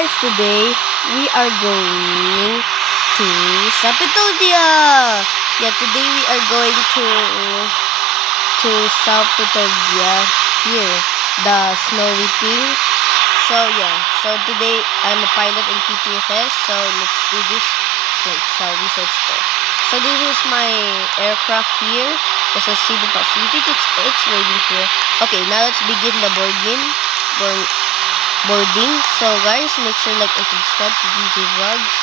guys, today we are going to Sauthemptona. Yeah, today we are going to Sauthemptona here, the snowy thing. So today I'm a pilot in ptfs, so let's do this. Shall we? So let's go. So this is my aircraft here. It's a Cebu Pacific. It's raining here. Okay, now let's begin the boarding. So guys, make sure like and subscribe to DJ Vlogs.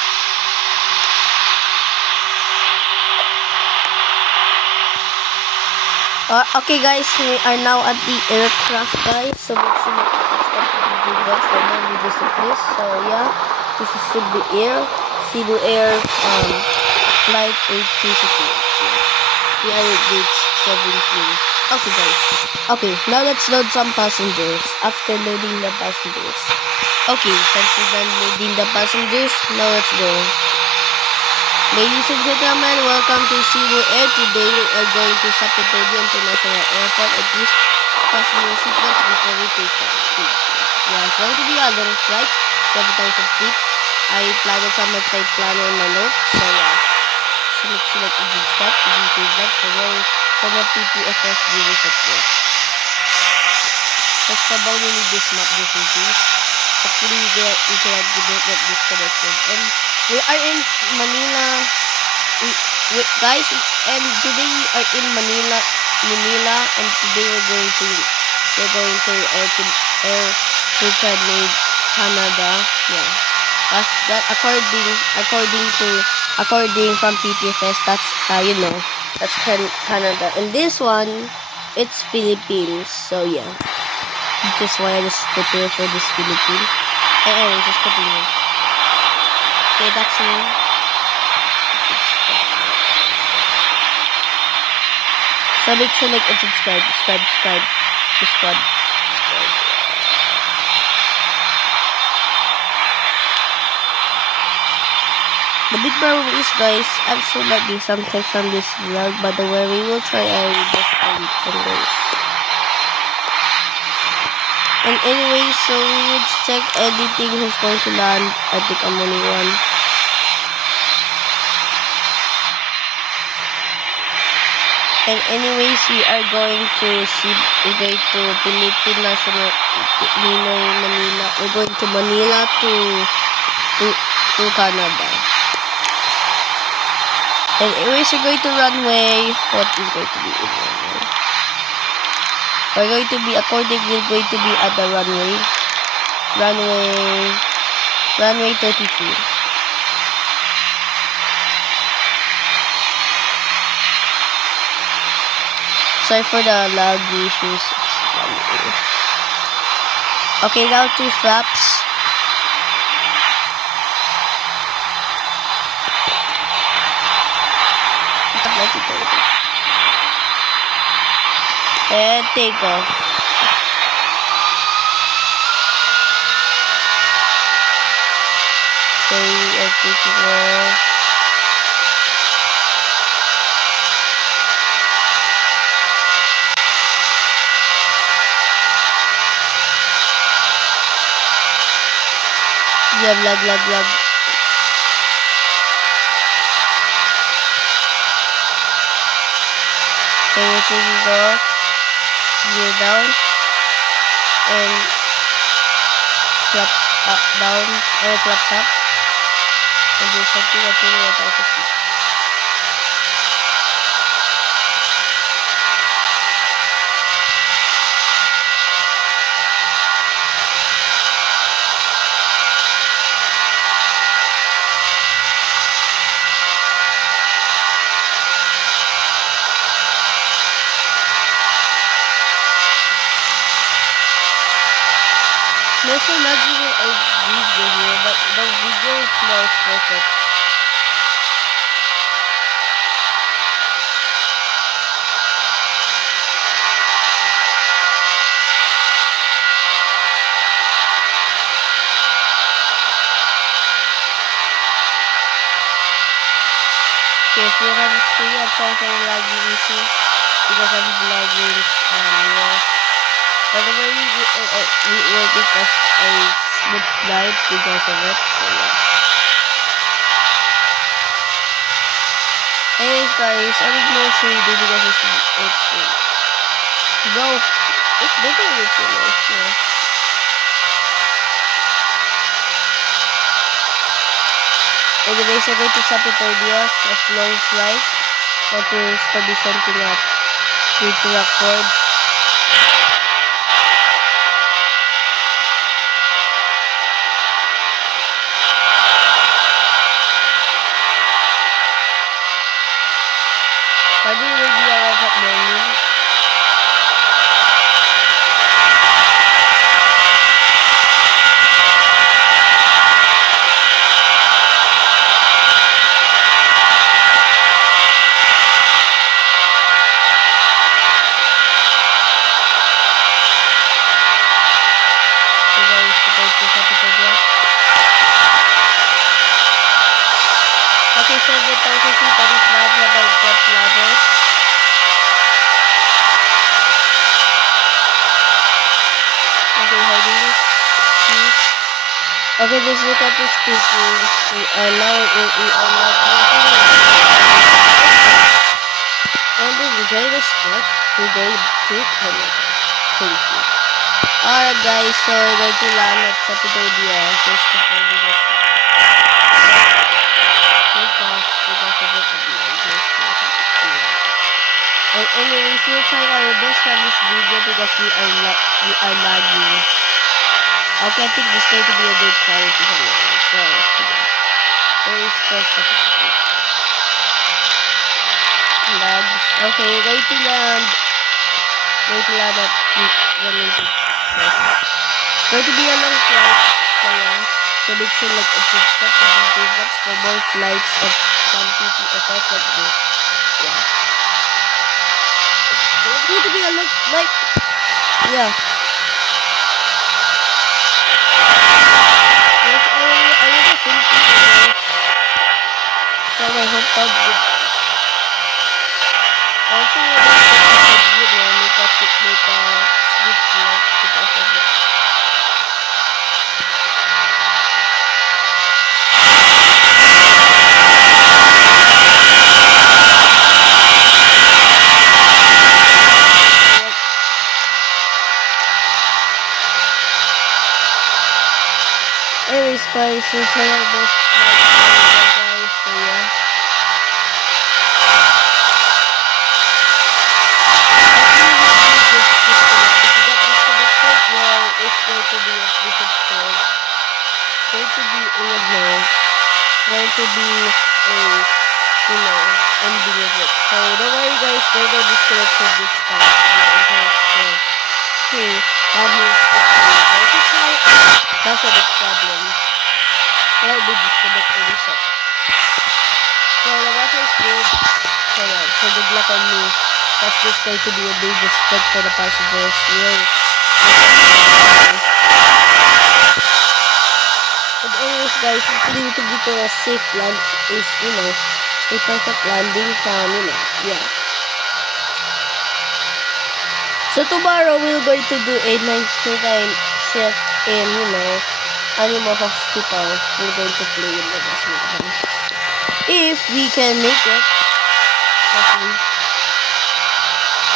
Okay guys, we are now at the aircraft guys, so make sure like and subscribe to DJ Vlogs for more videos like this. So yeah, this is Cebu Air flight 8360. We are at gauge 17. Okay guys. Okay, now let's load some passengers. After loading the passengers. Okay, since we're done loading the passengers, now let's go. Ladies and gentlemen, welcome to Cebu Air. Today we are going to Sauthemptona International Airport. At least fasten your seatbelts before we take off. Yeah, it's going to be a long flight, 7,000 feet. I planned some flight planner in my notes, so yeah. Select engine stop to be feedback for more ptfs videos like this. First of all, we need this map just in case. Hopefully we don't get disconnected. And we are in Manila. Guys, and today we are in Manila, and today we're going to Canada. Yeah. That according from ptfs, that's that's Canada, and this one it's Philippines. So yeah, just why I just prepare for this Philippines. And anyways, just continue. Okay, that's me. So make sure like and subscribe. The big problem is, guys, I'm so lucky sometimes on this vlog, but the way we will try our best for some days. And anyway, so we will check editing who's going to land. I think I'm only one. And anyways, we are going to Philippine National Manila. We're going to Manila to Canada. And anyways, we're going to runway. What is going to be in runway? We're going to be at the runway 33. Sorry for the lag issues. Okay, now 2 flaps. And take off. So we are taking off. Yeah, lag. Okay, we're taking off. Gear down. And flaps up, down. And flaps up. And do something at 21,000 feet. There's a not even a video here, but the video smells perfect. Okay, if you have a screen, I'm sorry for the laggy issues because I'm vlogging. By the way, we will because I good flight because of it. So yeah. Anyways guys, I did more shady because it's bro, it's bigger than chiller. Yeah. Anyways, I'm going to Sauthemptona, a long flight. Want to study something up. Need to record. Why do you really arrive at morning? So guys, supposed to Sauthemptona. Okay, 7,000 feet on this ladder about that ladder. Okay, heading. Okay, let's look at this people. We are now and enjoy the steps today to thank you. Alright guys, so we're going to land at Sauthemptona. First of all, we just take off because of it again. And anyways, we'll try our best on this video because we are lagging. Okay, I think this is going to be a good quality anyway. So, first Sauthemptona. Lags. Okay, going to land. Going to land at 180. It's going to be a long flight. So yeah. So make sure like subscribe to the videos for more flights of some ptfs like this. Yeah. So it's going to be a long flight. Yeah. Yes, I was a Filipino. So I hope that good. Also, I don't think this video make a good flight because of it. Anyways guys, so try out this guys, so yeah. If you get disconnected, well, it's going to be a different. It's going to be a going to be a ending of it. So don't worry guys, there's no disconnection this time. Okay, that means it's going to that's a big problem. I'll be disconnected reset. So the water is good. So yeah, so good luck on me. That's just going to be a big step for the passengers. And anyways guys, hopefully to get a safe land is, a perfect landing from, yeah. So tomorrow we're going to do a 9-to-9 shift in, Animal Hospital. We're going to play with the bus with them. If we can make it, hopefully.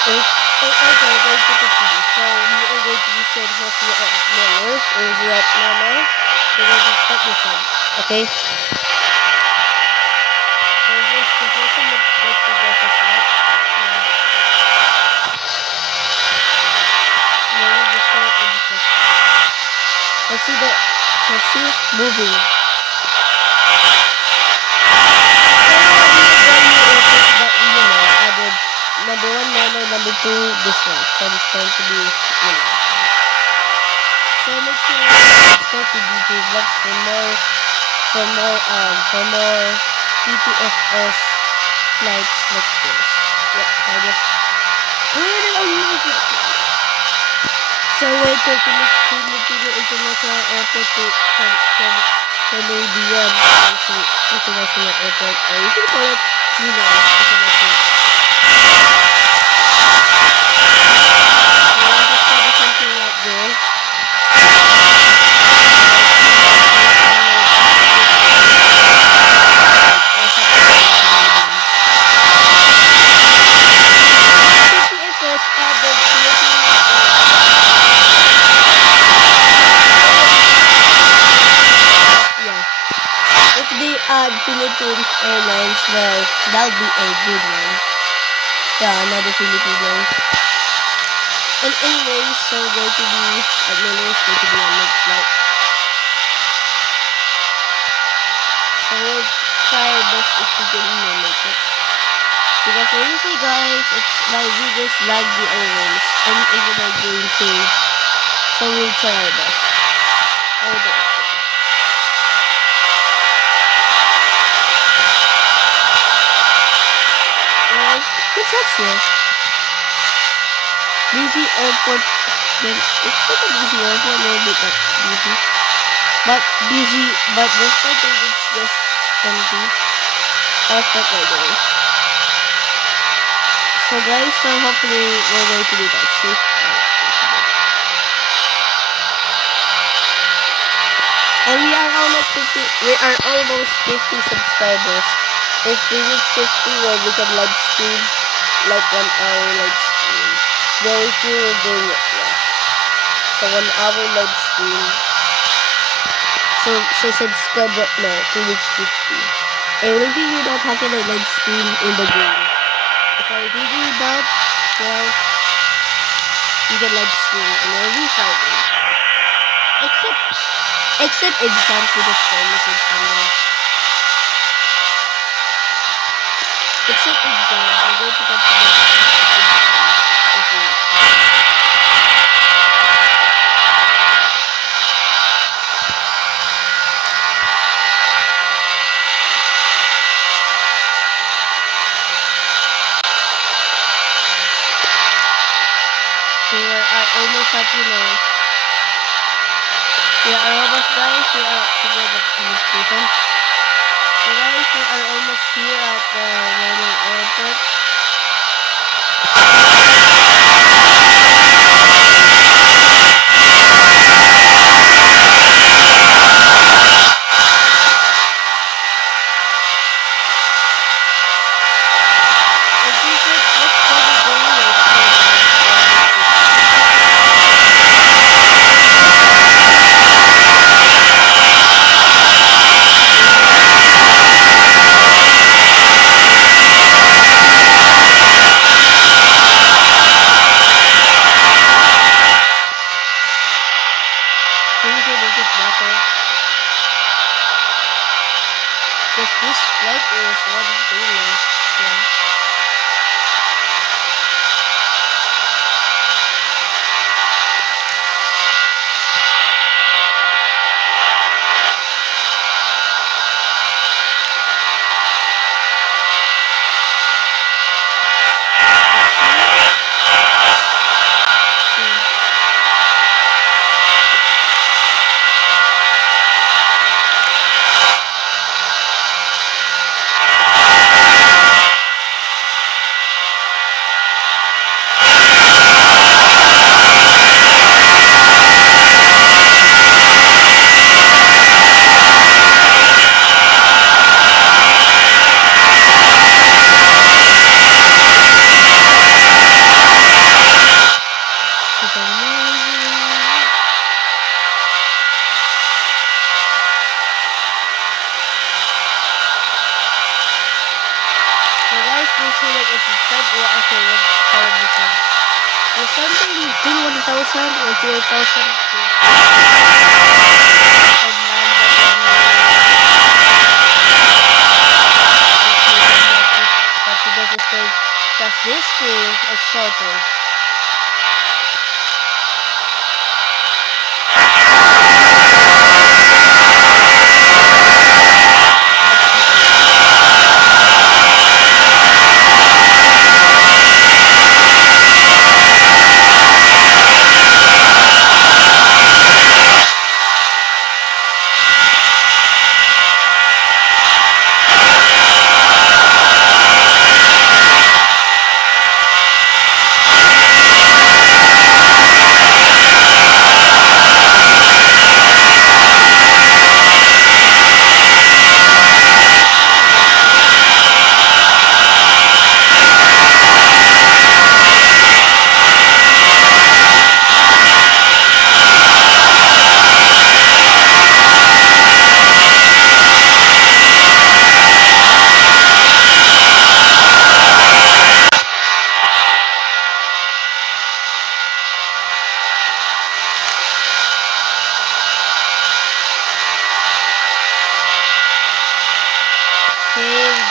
Okay, going to continue. So we are going to be sent here to at Manor. Is at Manor. We're going to start this one. Okay. So just the person that takes the bus is that. Let's see moving. Added number 1 Manor, number 2 this one. So it's going to be, So make sure you subscribe to DJ Vlogs for more ptfs flights like this. Yep, I just put it on music. So wait to Filipino International Airport to Canadian International Airport, or you can call it International. So I want to study something like this. add Philippine Airlines, well, that'll be a good one. Yeah, another Filipino. And anyway, so going to be at Miller, going to be a late flight. So we'll try our best if we can make it. Because seriously guys, it's my biggest laggy always. And even my game too. So we'll try our best. Hold on. Guys, what's that here? Busy airport. It's not a busy airport, maybe not busy. But busy, but the start it's just empty. That's what I do. So guys, so hopefully we're going to be that safe. And we are almost 50 subscribers. If we reach 50, well, we can live stream like 1 hour live stream. Very few will doing it, yeah. So 1 hour live stream. So subscribe right now to reach 50. And we'll figure out how can I live stream in the game. If I figure it out, well, you can live stream on every Friday. Except exam to the same message somewhere. Except exam, I'm going to consider exam. We are almost at, we are almost, guys. We are together in the station. So guys, we are almost here at the Royal Airport. Because this flight is what is doing. Yeah. Because this screen is shorter.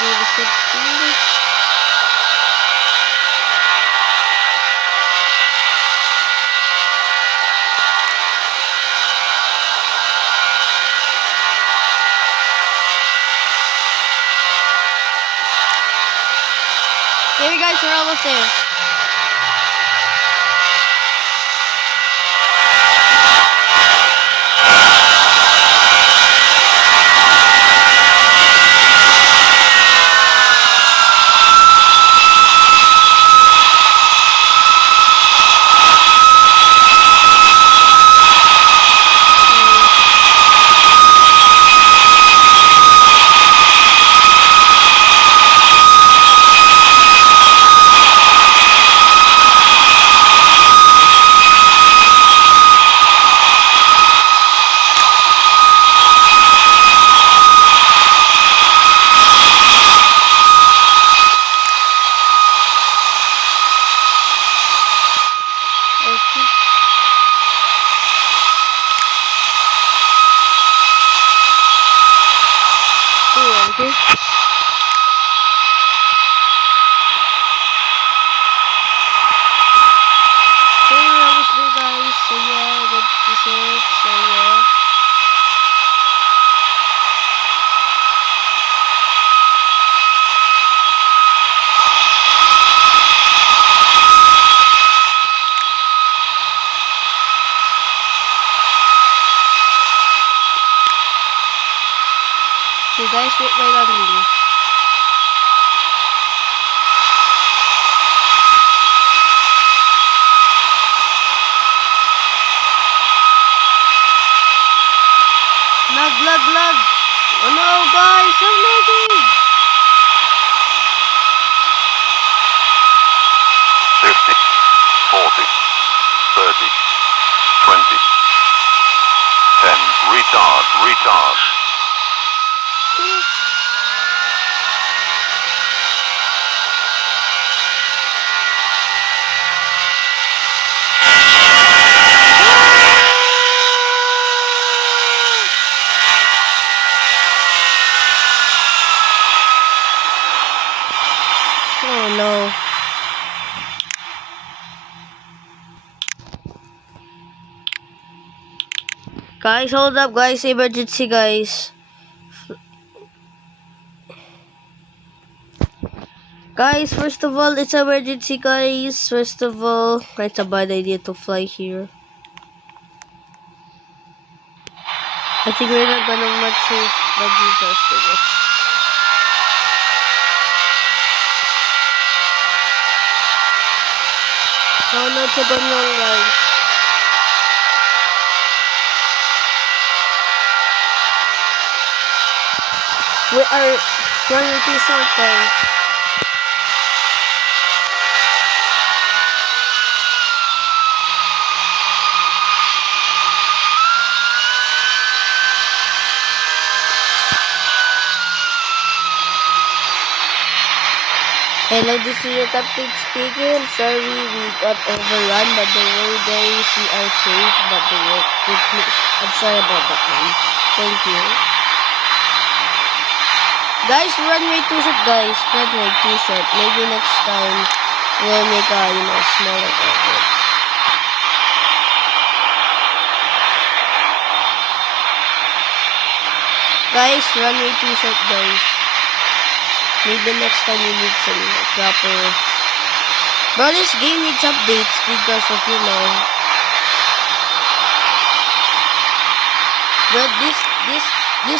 be reset. Here guys, we're almost there. Okay. So we're almost there guys, so yeah, that's it, so yeah. So guys, wait right on me. Lag. Oh no guys, I'm lagging. 50, 40, 30, 20, 10, retard. Oh no. Guys, hold up guys, emergency guys. Guys, first of all, it's emergency guys. First of all, it's a bad idea to fly here. I think we're not gonna match with budget festival. Oh no, it's a gun wrong guys. We are running too short guys. Hello, this is your captain speaking. Sorry we got overrun, but don't worry guys, we are safe, but I'm sorry about that one. Thank you. Guys, runway too short guys. Runway too short. Maybe next time we'll make a smaller airport. Guys, runway too short guys. Maybe next time we need some proper. Bro, this game needs updates because of But this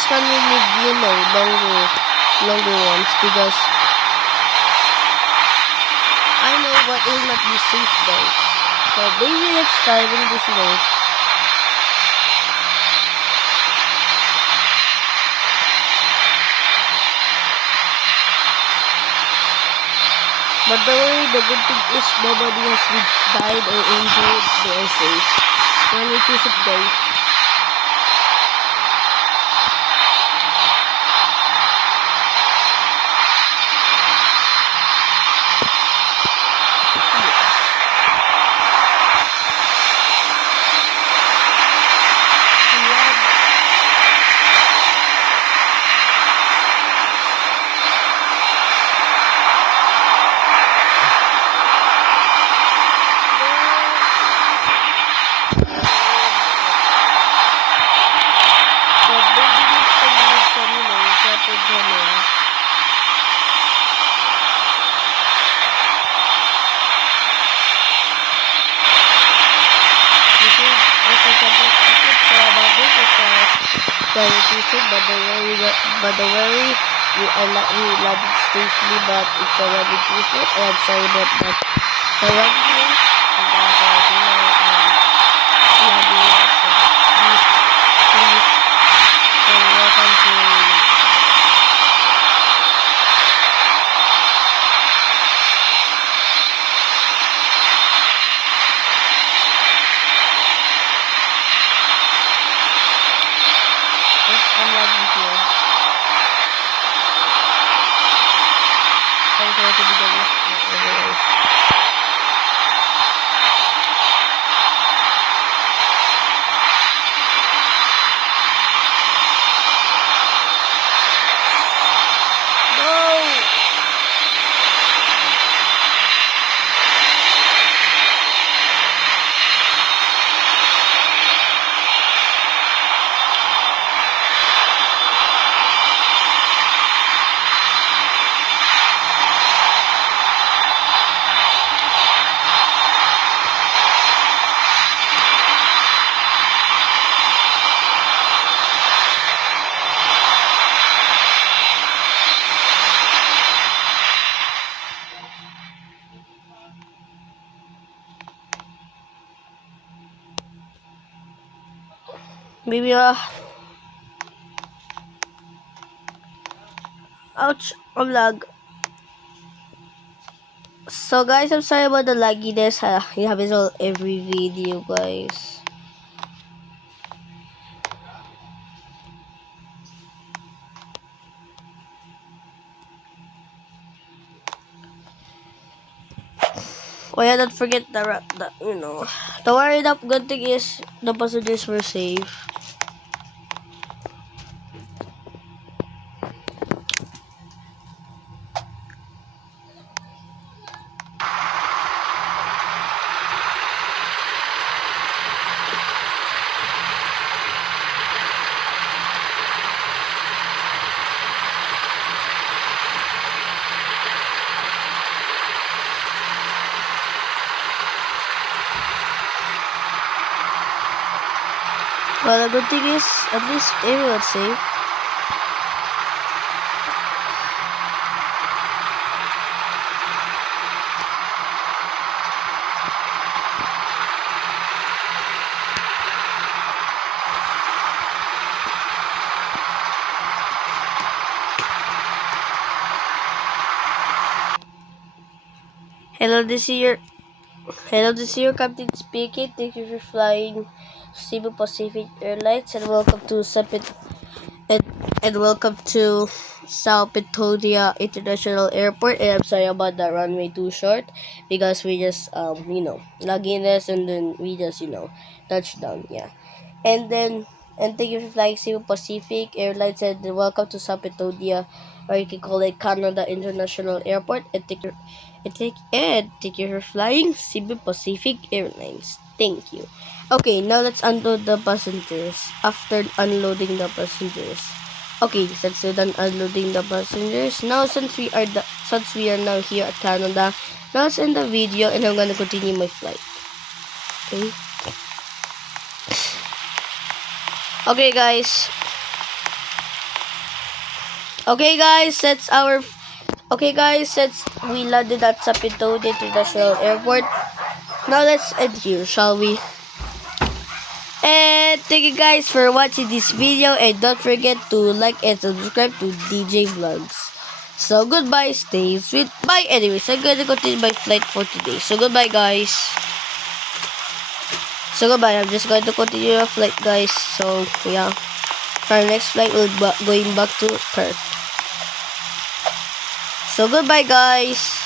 one we need longer ones because I know what will not be safe guys. So maybe next time we'll just But don't worry, the good thing is nobody has died or injured. They are safe. Runway too short guys. Sauthemptona. This is about this is private YouTube, but don't worry, we landed safely, but it's a rabbit t-shirt. I'm sorry about that. The rabbit here, because lagging, so please, so welcome to. I'm lagging here. I'm sorry to be the worst. No! Maybe ouch, I'm lag. So guys, I'm sorry about the lagginess. You have it all every video, guys. Oh yeah, don't forget the don't worry, the good thing is the passengers were safe. Well, the good thing is at least everyone's safe. Hello, this is your captain speaking. Thank you for flying Cebu Pacific Airlines, and welcome to and welcome to Sauthemptona International Airport. And I'm sorry about that runway too short because we just lugginess, and then we just touchdown, yeah. And thank you for flying Cebu Pacific Airlines, and welcome to Sauthemptona, or you can call it Canada International Airport. And thank you for flying Cebu Pacific Airlines. Thank you. Okay, now let's unload the passengers. After unloading the passengers. Okay, since we're done unloading the passengers, now since we are now here at Canada, now let's end the video and I'm gonna continue my flight. Okay. Okay guys. Since we landed at Sauthemptona International Airport, now let's end here, shall we? And thank you guys for watching this video, and don't forget to like and subscribe to DJ Vlogs. So goodbye, stay sweet. Bye. Anyways, I'm gonna continue my flight for today. So goodbye, guys. I'm just going to continue your flight, guys. So yeah, for our next flight, we'll going back to Perth. So goodbye, guys.